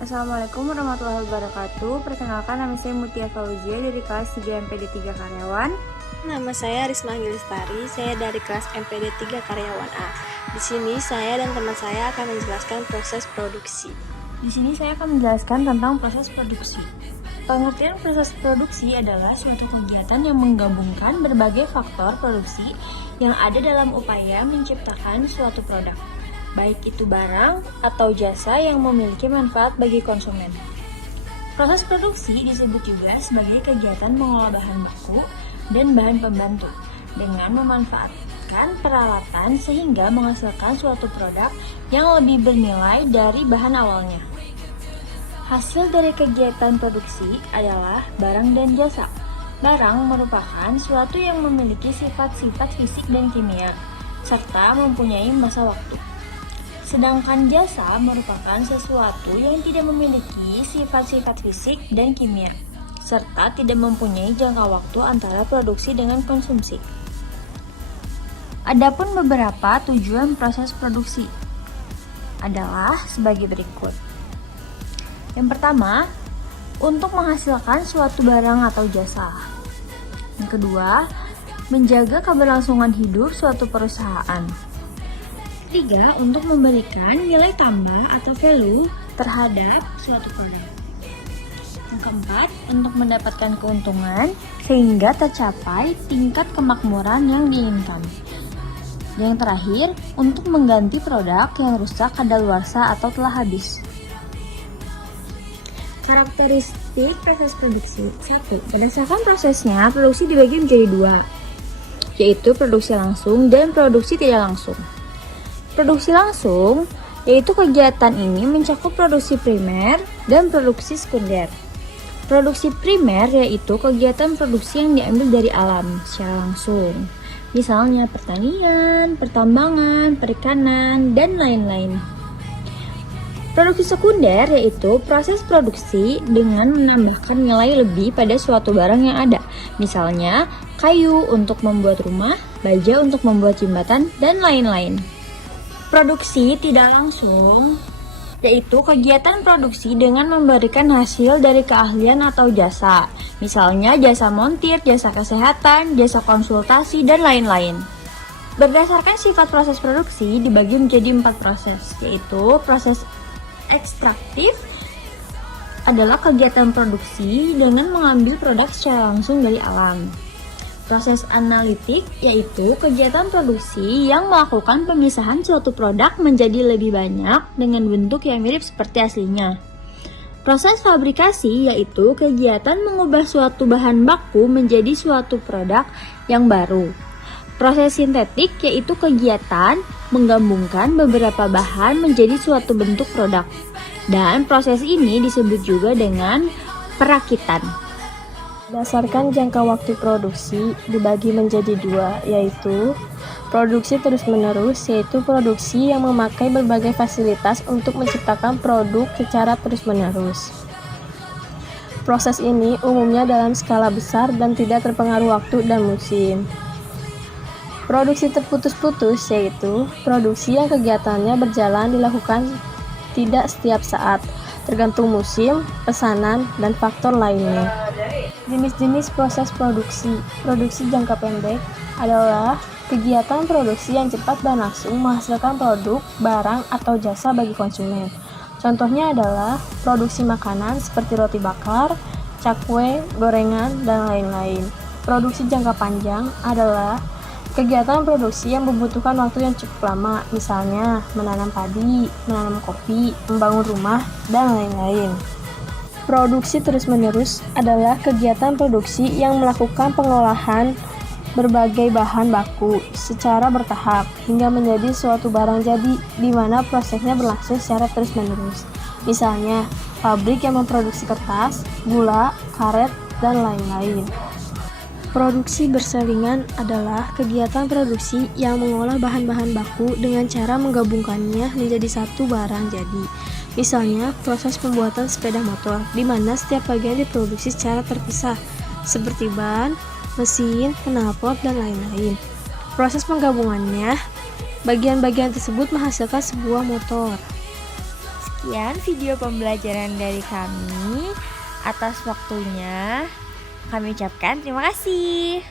Assalamualaikum warahmatullahi wabarakatuh. Perkenalkan, nama saya Mutia Fauzia dari kelas 3 MPD 3 Karyawan. Nama saya Risma Angelistari, saya dari kelas MPD 3 Karyawan A. Di sini saya dan teman saya akan menjelaskan proses produksi. Di sini saya akan menjelaskan tentang proses produksi. Pengertian proses produksi adalah suatu kegiatan yang menggabungkan berbagai faktor produksi yang ada dalam upaya menciptakan suatu produk, baik itu barang atau jasa yang memiliki manfaat bagi konsumen. Proses produksi disebut juga sebagai kegiatan mengolah bahan baku dan bahan pembantu dengan memanfaatkan peralatan sehingga menghasilkan suatu produk yang lebih bernilai dari bahan awalnya. Hasil dari kegiatan produksi adalah barang dan jasa. Barang merupakan suatu yang memiliki sifat-sifat fisik dan kimia, serta mempunyai masa waktu. Sedangkan jasa merupakan sesuatu yang tidak memiliki sifat-sifat fisik dan kimia, serta tidak mempunyai jangka waktu antara produksi dengan konsumsi. Adapun beberapa tujuan proses produksi adalah sebagai berikut. Yang pertama, untuk menghasilkan suatu barang atau jasa. Yang kedua, menjaga keberlangsungan hidup suatu perusahaan. Ketiga, untuk memberikan nilai tambah atau value terhadap suatu produk. Yang keempat, untuk mendapatkan keuntungan sehingga tercapai tingkat kemakmuran yang diinginkan. Yang terakhir, untuk mengganti produk yang rusak kadaluarsa atau telah habis. Karakteristik proses produksi. 1. Berdasarkan prosesnya, produksi dibagi menjadi dua, yaitu produksi langsung dan produksi tidak langsung. Produksi langsung, yaitu kegiatan ini mencakup produksi primer dan produksi sekunder. Produksi primer yaitu kegiatan produksi yang diambil dari alam secara langsung, misalnya pertanian, pertambangan, perikanan, dan lain-lain. Produksi sekunder yaitu proses produksi dengan menambahkan nilai lebih pada suatu barang yang ada, misalnya kayu untuk membuat rumah, baja untuk membuat jembatan, dan lain-lain. Produksi tidak langsung yaitu kegiatan produksi dengan memberikan hasil dari keahlian atau jasa, misalnya jasa montir, jasa kesehatan, jasa konsultasi, dan lain-lain. Berdasarkan sifat proses produksi dibagi menjadi 4 proses, yaitu proses ekstraktif adalah kegiatan produksi dengan mengambil produk secara langsung dari alam. Proses analitik yaitu kegiatan produksi yang melakukan pemisahan suatu produk menjadi lebih banyak dengan bentuk yang mirip seperti aslinya. Proses fabrikasi yaitu kegiatan mengubah suatu bahan baku menjadi suatu produk yang baru. Proses sintetik yaitu kegiatan menggabungkan beberapa bahan menjadi suatu bentuk produk. Dan proses ini disebut juga dengan perakitan. Berdasarkan jangka waktu produksi dibagi menjadi dua, yaitu produksi terus-menerus, yaitu produksi yang memakai berbagai fasilitas untuk menciptakan produk secara terus-menerus. Proses ini umumnya dalam skala besar dan tidak terpengaruh waktu dan musim. Produksi terputus-putus yaitu produksi yang kegiatannya berjalan dilakukan tidak setiap saat, tergantung musim, pesanan, dan faktor lainnya. Jenis-jenis proses produksi. Produksi jangka pendek adalah kegiatan produksi yang cepat dan langsung menghasilkan produk, barang, atau jasa bagi konsumen. Contohnya adalah produksi makanan seperti roti bakar, cakwe, gorengan, dan lain-lain. Produksi jangka panjang adalah kegiatan produksi yang membutuhkan waktu yang cukup lama, misalnya menanam padi, menanam kopi, membangun rumah, dan lain-lain. Produksi terus-menerus adalah kegiatan produksi yang melakukan pengolahan berbagai bahan baku secara bertahap hingga menjadi suatu barang jadi, di mana prosesnya berlangsung secara terus-menerus. Misalnya, pabrik yang memproduksi kertas, gula, karet, dan lain-lain. Produksi bersaringan adalah kegiatan produksi yang mengolah bahan-bahan baku dengan cara menggabungkannya menjadi satu barang jadi. Misalnya, proses pembuatan sepeda motor, di mana setiap bagian diproduksi secara terpisah, seperti ban, mesin, knalpot, dan lain-lain. Proses penggabungannya, bagian-bagian tersebut menghasilkan sebuah motor. sekian video pembelajaran dari kami. Atas waktunya kami ucapkan terima kasih.